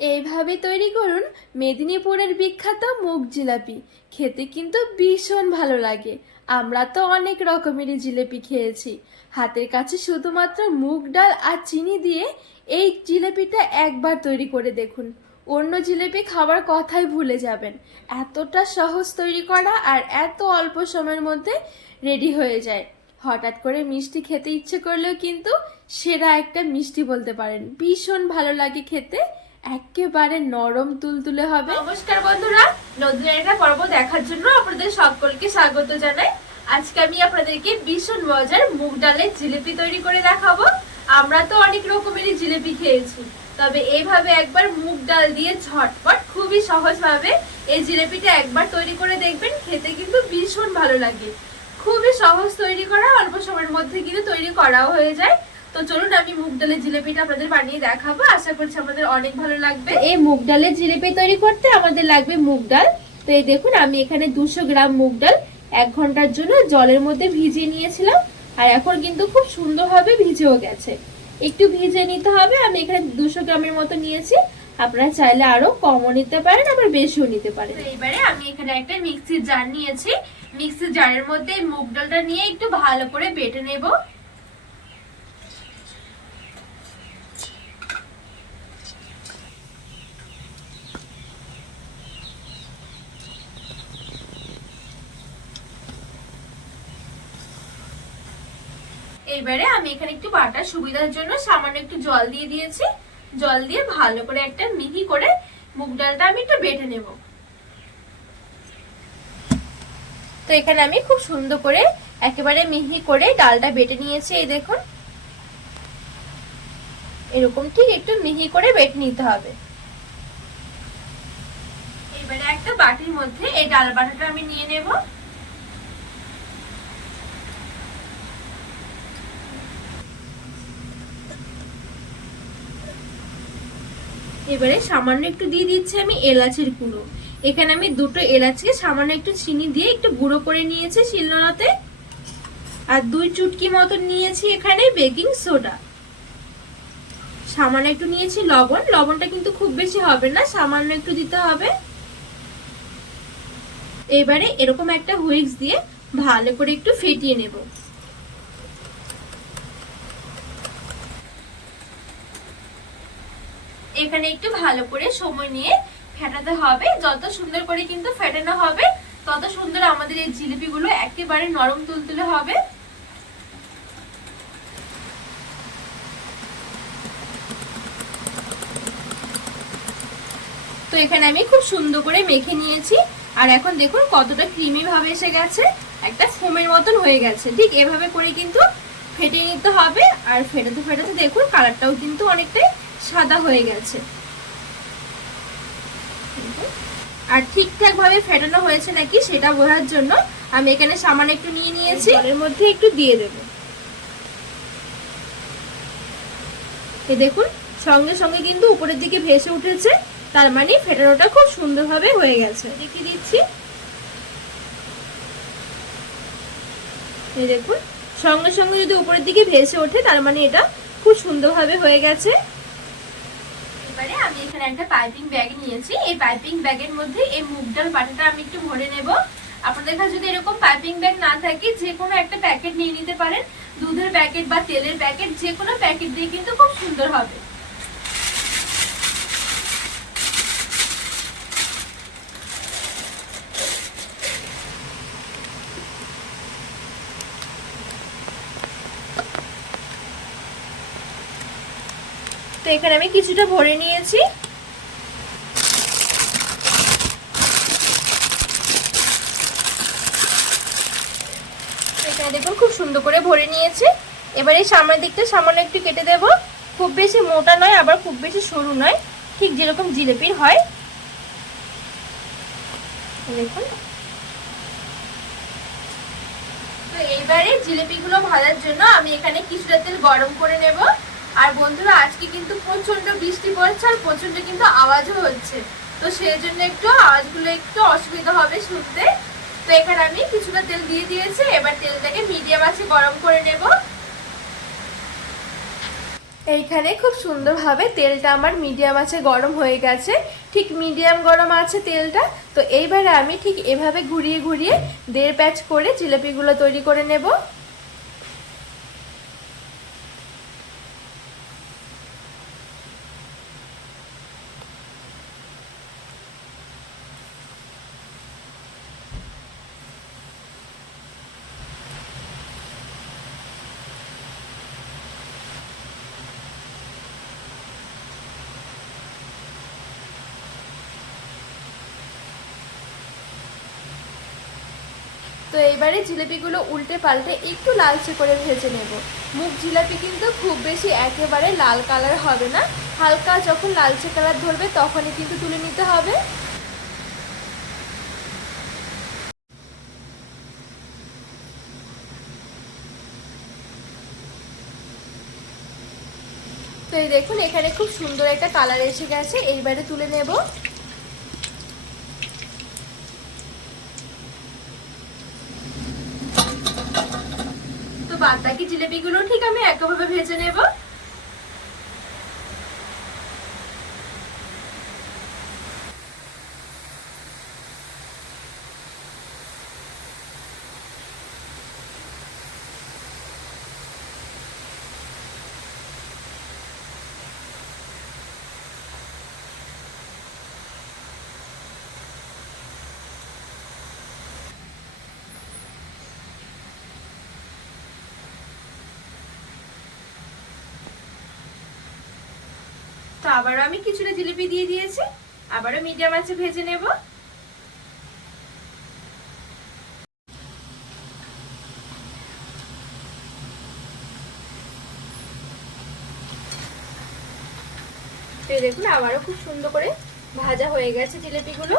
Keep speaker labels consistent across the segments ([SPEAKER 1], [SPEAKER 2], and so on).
[SPEAKER 1] এইভাবে তৈরি করুন মেদিনীপুরের বিখ্যাত মুগ জিলাপি। খেতে কিন্তু ভীষণ ভালো লাগে। আমরা তো অনেক রকমেরই জিলেপি খেয়েছি। হাতের কাছে শুধুমাত্র মুগ ডাল আর চিনি দিয়ে এই জিলেপিটা একবার তৈরি করে দেখুন। অন্য জিলেপি খাবার কথাই ভুলে যাবেন। এতটা সহজ তৈরি করা আর এত অল্প সময়ের মধ্যে রেডি হয়ে যায়। হঠাৎ করে মিষ্টি খেতে ইচ্ছে করলেও কিন্তু সেরা একটা মিষ্টি বলতে পারেন। ভীষণ ভালো লাগে খেতে। একেবারে নরম তুলতুলে হবে। নমস্কার বন্ধুরা নতুন পর্ব দেখার জন্য আপনাদের সকলকে স্বাগত জানাই। আজকে আমি আপনাদেরকে ভীষণ মজার মুগ ডালের জিলিপি তৈরি করে দেখাবো। আমরা তো অনেক রকমেরই জিলিপি খেয়েছি, তবে এইভাবে একবার মুগ ডাল দিয়ে ঝটপট খুবই সহজভাবে এই জিলিপিটা একবার তৈরি করে দেখবেন, খেতে কিন্তু ভীষণ ভালো লাগে। খুবই সহজ তৈরি করা, অল্প সময়ের মধ্যে কিন্তু তৈরি করাও হয়ে যায়। তো চলুন আমি মুগ ডালের জিলিপিটা আপনাদের বানিয়ে দেখাবো। আশা করছি আমাদের অনেক ভালো লাগবে। এই মুগ ডালের জিলিপি তৈরি করতে আমাদের লাগবে মুগ ডাল। তো এই দেখুন আমি এখানে দুশো গ্রাম মুগ ডাল এক ঘণ্টার জন্য জলের মধ্যে ভিজিয়ে নিয়েছিলাম। আর এখন কিন্তু খুব সুন্দরভাবে ভিজেও গেছে। একটু ভিজে নিতে হবে আমি এখানে দুশো গ্রামের মতো নিয়েছি। আপনারা চাইলে আরও কমও নিতে পারেন আবার বেশিও নিতে পারেন। এবারে আমি এখানে একটা মিক্সির জার নিয়েছি। মিক্সির জারের মধ্যে মুগ ডালটা নিয়ে একটু ভালো করে বেটে নেব। এইবারে আমি এখানে একটু বাটার সুবিধার জন্য সামান্য একটু জল দিয়ে দিয়েছি। জল দিয়ে ভালো করে একটা মিহি করে মুগ ডালটা আমি একটু বেটে নেব। তো এখানে আমি খুব সুন্দর করে একেবারে মিহি করে ডালটা বেটে নিয়েছি, এই দেখুন। এরকম ঠিক একটু মিহি করে বেটে নিতে হবে। এবারে একটা বাটির মধ্যে এই ডাল বাটাটা আমি নিয়ে নেব। এবারে সামান্য একটু দিয়ে দিচ্ছি আমি এলাচের গুঁড়ো। এখানে আমি দুটো এলাচকে সামান্য একটু চিনি দিয়ে একটু গুঁড়ো করে নিয়েছি শিলনোড়াতে। আর দুই চুটকি মতন নিয়েছি এখানে বেকিং সোডা। সামান্য একটু নিয়েছি লবণ। লবণটা কিন্তু খুব বেশি হবে না, সামান্য একটু দিতে হবে। এবারে এরকম একটা হুইক্স দিয়ে ভালো করে একটু ফেটিয়ে নেব। এখানে একটু ভালো করে সময় নিয়ে ফেটাতে হবে। যত সুন্দর করে কিন্তু ফেটানো হবে, তত সুন্দর আমাদের এই জিলিপিগুলো একেবারে নরম তুলতুলে হবে। তো এখানে আমি খুব সুন্দর করে মেখে নিয়েছি। আর এখন দেখুন কতটা ক্রিমি ভাবে এসে গেছে। একটা ফোমের মতন হয়ে গেছে। ঠিক এভাবে করে কিন্তু ফেটে নিতে হবে। আর ফেটাতে ফেটাতে দেখুন কালারটাও কিন্তু অনেকটাই সাদা হয়ে গেছে। আর ঠিকঠাক ভাবে ফেটানো হয়েছে নাকি সেটা বোঝার জন্য আমি এখানে সামান্য একটু নিয়ে নিয়েছি। এর মধ্যে একটু দিয়ে দেব। এই দেখুন সঙ্গে সঙ্গে কিন্তু উপরের দিকে ভেসে উঠেছে তার মানে ফেটানোটা খুব সুন্দরভাবে হয়ে গেছে। দেখে দিচ্ছি। দেখুন সঙ্গে সঙ্গে যদি উপরের দিকে ভেসে ওঠে তার মানে এটা খুব সুন্দরভাবে হয়ে গেছে। এবারে আমি এখানে একটা পাইপিং ব্যাগ নিয়েছি। এই পাইপিং ব্যাগের মধ্যে এই মুগ ডাল বাটাটা আমি একটু ভরে নেব। আপনাদের কাছে যদি এরকম পাইপিং ব্যাগ না থাকে, যে কোনো একটা প্যাকেট নিয়ে নিতে পারেন। দুধের প্যাকেট বা তেলের প্যাকেট যে কোনো প্যাকেট দিয়ে কিন্তু খুব সুন্দর হবে। তো এখানে আমি কিছুটা ভরে নিয়েছি। এখানে দেখুন খুব সুন্দর করে ভরে নিয়েছি। এবার এই সামনের দিকটা সামান্য একটু কেটে দেব। খুব বেশি মোটা নয়, আবার খুব বেশি সরু নয়। ঠিক যেরকম জিলেপির হয়। দেখুন। তো এইবারে জিলেপিগুলো ভাজার জন্য আমি এখানে কিছুটা তেল গরম করে নেব। আর বন্ধুরা, আজকে কিন্তু প্রচণ্ড বৃষ্টি পড়ছে আর প্রচণ্ড কিন্তু আওয়াজও হচ্ছে। তো সেই জন্য একটু আওয়াজগুলো একটু অসুবিধা হবে শুনতে। তো এখানে আমি কিছুটা তেল দিয়ে দিয়েছি, এবার তেলটাকে মিডিয়াম আছে গরম করে নেব। এইখানে খুব সুন্দরভাবে তেলটা আমার মিডিয়াম আছে গরম হয়ে গেছে। ঠিক মিডিয়াম গরম আছে তেলটা, তো এইবারে আমি ঠিক এভাবে ঘুরিয়ে ঘুরিয়ে দেড় প্যাচ করে জিলিপিগুলো তৈরি করে নেব। তো এবারে জিলিপিগুলো উল্টে পাল্টে একটু লালচে করে ভেজে নেব। মুখ জিলাপি কিন্তু খুব বেশি একেবারে লাল কালার হবে না। হালকা যখন লালচে কালার ধরবে তখনই কিন্তু তুলে নিতে হবে। তো এই দেখুন, এখানে খুব সুন্দর একটা কালার এসে গেছে। এইবারে তুলে নেব। বাদ বাকি জিলেপিগুলো ঠিক আমি একভাবে ভেজে নেব। তো আবারও আমি কিছুটা জিলিপি দিয়ে দিয়েছি। আবারও মিডিয়াম আছে ভেজে নেব। তো দেখুন আবারও খুব সুন্দর করে ভাজা হয়ে গেছে জিলিপিগুলো।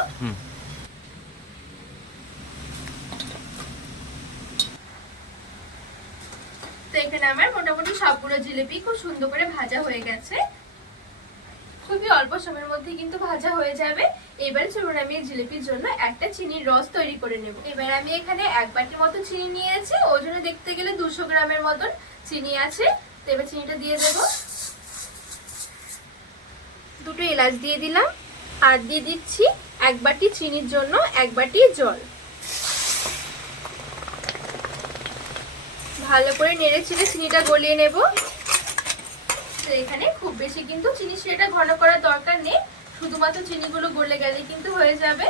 [SPEAKER 1] তো এখানে আমার মোটামুটি সবগুলো জিলিপি খুব সুন্দর করে ভাজা হয়ে গেছে। অল্প সময়ের মধ্যে কিন্তু ভাজা হয়ে যাবে। এবারে চলুন আমি জিলিপির জন্য একটা চিনির রস তৈরি করে নেব। এবার আমি এখানে এক বাটির মতো চিনি নিয়েছি। ওই জন্য দেখতে গেলে দুশো গ্রামের মতন চিনি আছে। তো এবার চিনিটা দিয়ে দেব। দুটো এলাচ দিয়ে দিলাম। আর দিয়ে দিচ্ছি এক বাটি চিনির জন্য এক বাটি জল। ভালো করে নেড়ে চিনিটা গলিয়ে নেব। তো এখানে খুব বেশি কিন্তু চিনি সেটা ঘন করার দরকার নেই। শুধুমাত্র চিনিগুলো গলে গেলে কিন্তু হয়ে যাবে।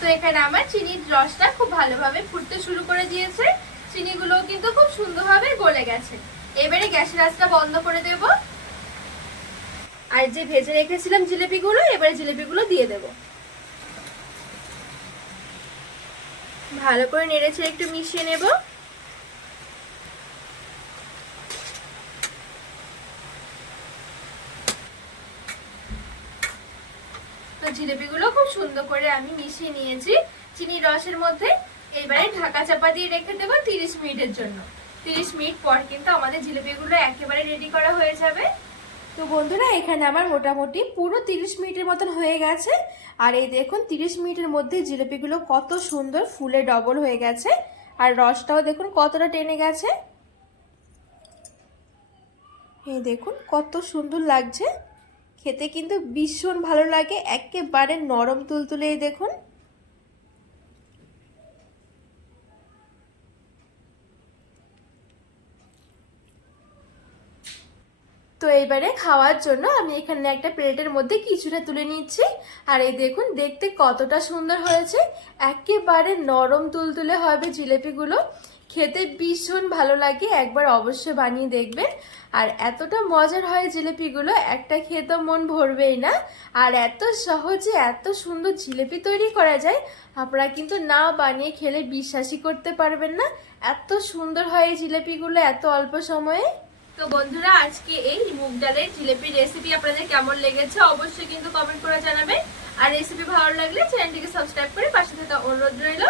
[SPEAKER 1] তো এখানে আমার চিনির রসটা খুব ভালোভাবে ফুটতে শুরু করে দিয়েছে। চিনিগুলো কিন্তু খুব সুন্দরভাবে গলে গেছে। এবারে গ্যাসের আঁচটা বন্ধ করে দেব। আর যে ভেজে রেখেছিলাম জিলিপিগুলো, এবারে জিলিপিগুলো দিয়ে দেব। ভালো করে নেড়েছে একটু মিশিয়ে নেব। জিলিপিগুলো খুব সুন্দর করে আমি মিশিয়ে নিয়েছি। চিনির রসের মধ্যে এবারে ঢাকা চাপা দিয়ে রেখে দেবো তিরিশ মিনিটের জন্য। তিরিশ মিনিট পর কিন্তু আমাদের জিলিপিগুলো একেবারে রেডি করা হয়ে যাবে। তো বন্ধুরা, এখানে আমার মোটামুটি পুরো তিরিশ মিনিটের মতন হয়ে গেছে। আর এই দেখুন, তিরিশ মিনিটের মধ্যে জিলিপিগুলো কত সুন্দর ফুলে ডবল হয়ে গেছে। আর রসটাও দেখুন কতটা টেনে গেছে। এই দেখুন, কত সুন্দর লাগছে। খেতে কিন্তু ভীষণ ভালো লাগে। একেবারে নরম তুলতুলে এই দেখুন। তো এইবারে খাওয়ার জন্য আমি এখানে একটা প্লেটের মধ্যে কিছুটা তুলে নিচ্ছি। আর এই দেখুন, দেখতে কতটা সুন্দর হয়েছে। একেবারে নরম তুলতুলে হবে জিলেপিগুলো। খেতে ভীষণ ভালো লাগে, একবার অবশ্যই বানিয়ে দেখবেন। আর এতটা মজার হয় জিলিপিগুলো, একটা খেয়ে তো মন ভরবেই না। আর এত সহজে এত সুন্দর জিলিপি তৈরি করা যায়, আপনারা কিন্তু না বানিয়ে খেলে বিশ্বাসই করতে পারবেন না। এত সুন্দর হয় এই জিলিপিগুলো এত অল্প সময়ে। তো বন্ধুরা, আজকে এই মুগ ডালের জিলিপির রেসিপি আপনাদের কেমন লেগেছে অবশ্যই কিন্তু কমেন্ট করে জানাবেন। আর রেসিপি ভালো লাগলে চ্যানেলটিকে সাবস্ক্রাইব করে পাশে থাকা অনুরোধ রইল।